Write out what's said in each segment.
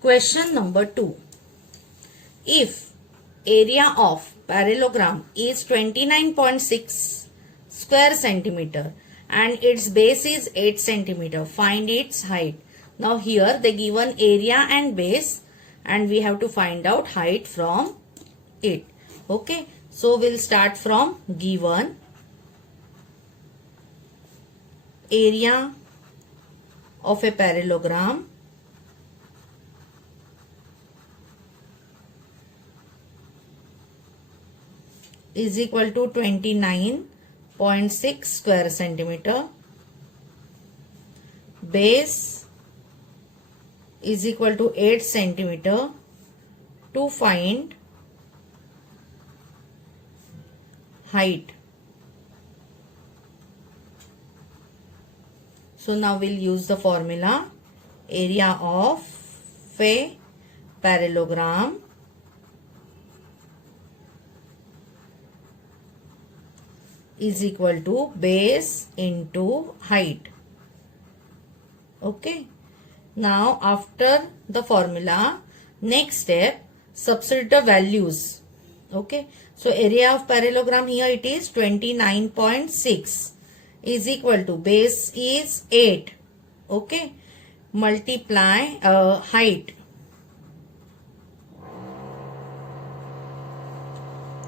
Question number 2. If area of parallelogram is 29.6 square centimeter and its base is 8 centimeter, find its height. Now here they given area and base and we have to find out height from it. Okay, so we'll start from given area of a parallelogram is equal to 29.6 square centimeter. Base is equal to 8 centimeter. To find height. So now we'll use the formula. Area of a parallelogram is equal to base into height. Okay. Now after the formula, next step, substitute the values. Okay. So area of parallelogram here it is 29.6 is equal to base is 8. Okay. Multiply height.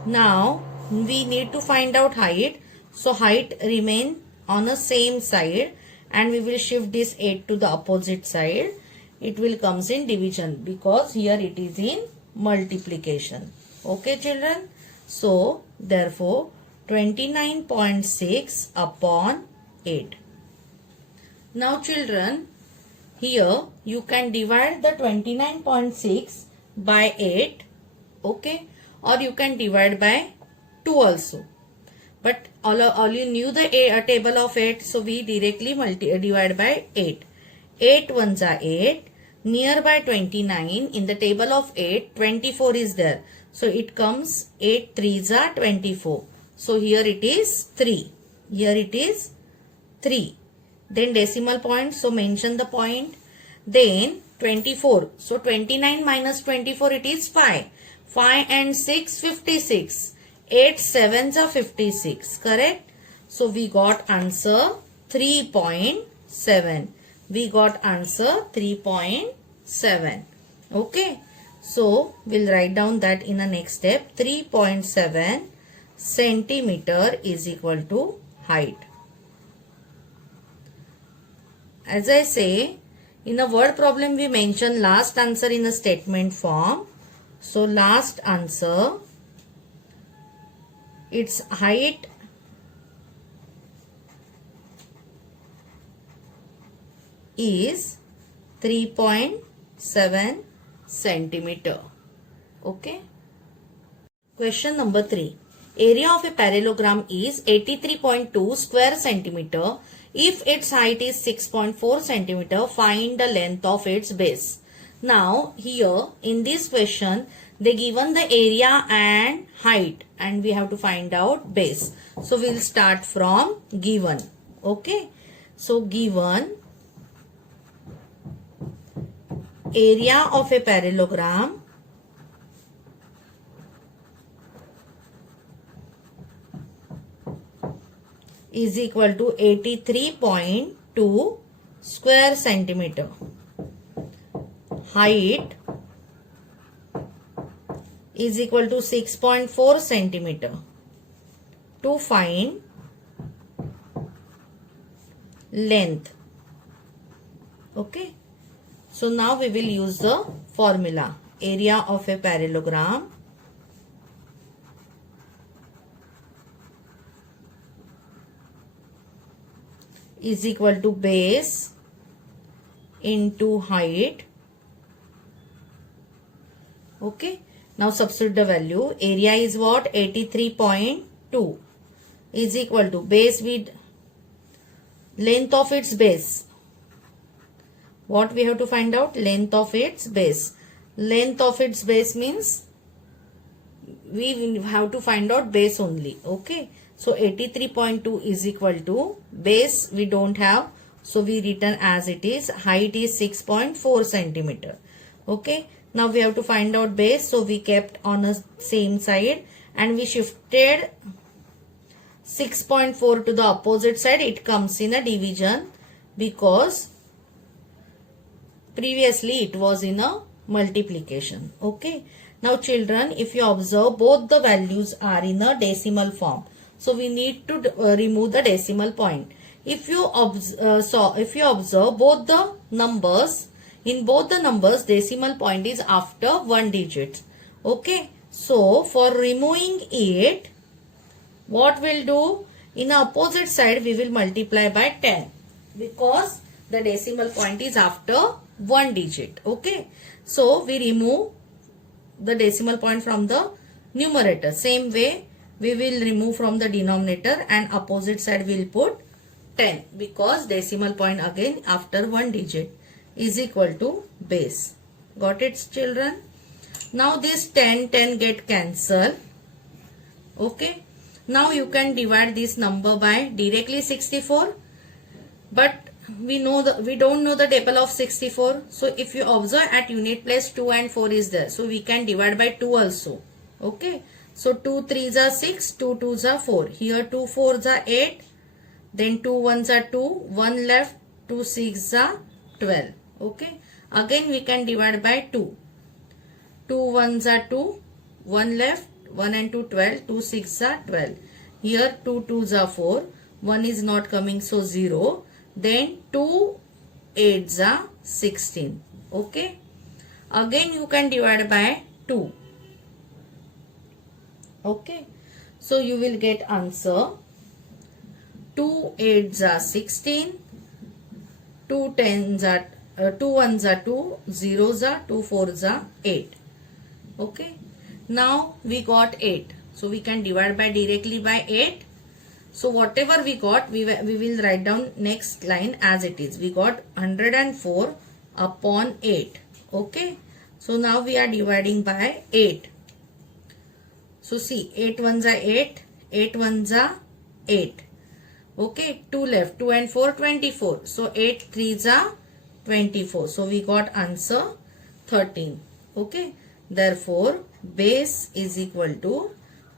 Now we need to find out height. So height remain on the same side and we will shift this 8 to the opposite side. It will comes in division because here it is in multiplication. Okay children. So therefore 29.6 upon 8. Now children, here you can divide the 29.6 by 8. Okay. Or you can divide by 2 also. But all you knew the table of 8. So we directly divide by 8. 8 ones are 8. Nearby 29 in the table of 8, 24 is there. So it comes 8 3s are 24. So here it is 3. Here it is 3. Then decimal point. So mention the point. Then 24. So 29 minus 24 it is 5. 5 and 6 56. 8 7s are 56. Correct? So we got answer 3.7. We got answer 3.7. Okay. So we'll write down that in the next step. 3.7 centimeter is equal to height. As I say, in a word problem we mention last answer in the statement form. So last answer, its height is 3.7 centimeter. Okay. Question number 3. Area of a parallelogram is 83.2 square centimeter. If its height is 6.4 centimeter, find the length of its base. Now here in this question they given the area and height and we have to find out base. So we'll start from given. Okay. So given area of a parallelogram is equal to 83.2 square centimeter. Height is equal to 6.4 centimeter. To find length. Okay. So now we will use the formula. Area of a parallelogram is equal to base into height. Okay. Now substitute the value. Area is what? 83.2 is equal to base with length of its base. What we have to find out? Length of its base. Length of its base means we have to find out base only. Okay. So 83.2 is equal to base we don't have. So we written as it is. Height is 6.4 centimeter. Okay. Now we have to find out base. So we kept on a same side and we shifted 6.4 to the opposite side. It comes in a division because previously it was in a multiplication. Okay. Now children, if you observe, both the values are in a decimal form. So we need to remove the decimal point. If you observe both the numbers, in both the numbers decimal point is after 1 digit. Okay. So for removing it, what we'll do, in the opposite side we will multiply by 10 because the decimal point is after 1 digit. Okay. So we remove the decimal point from the numerator. Same way we will remove from the denominator and opposite side we will put 10 because decimal point again after 1 digit is equal to base. Got it, children? Now this 10 get cancelled. Okay. Now you can divide this number by directly 64, but we don't know the table of 64. So if you observe at unit place 2 and 4 is there, so we can divide by 2 also. Okay. So 2 3s are 6, 2 2s are 4. Here 2 4s are 8, then 2 1s are 2, 1 left, 2 6s are 12. Okay. Again we can divide by 2. 2 1s are 2, 1 left, 1 and 2 12, 2 6s are 12. Here 2 2s are 4, 1 is not coming, so 0. Then 2 8s are 16. Okay. Again you can divide by 2. Okay. So you will get answer 2 8s are 16, 2 10s are 2 1s are 2, 0s are 2 4s are 8. Okay. Now we got 8. So we can divide by directly by 8. So whatever we got, we will write down next line as it is. We got 104 upon 8. Okay. So now we are dividing by 8. So see, 8 1s are 8, 8 1s are 8. Okay. 2 left, 2 and 4, 24. So 8 3s are 24. So we got answer 13. Okay. Therefore, base is equal to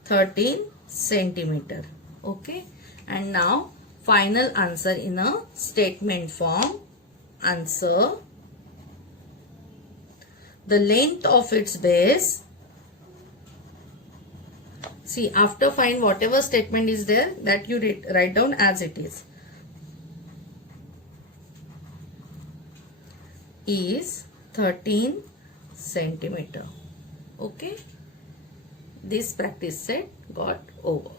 13 centimeter. Okay. And now final answer in a statement form. Answer: the length of its base. See, after find whatever statement is there, that you write down as it is 13 centimeter. Okay. This practice set got over.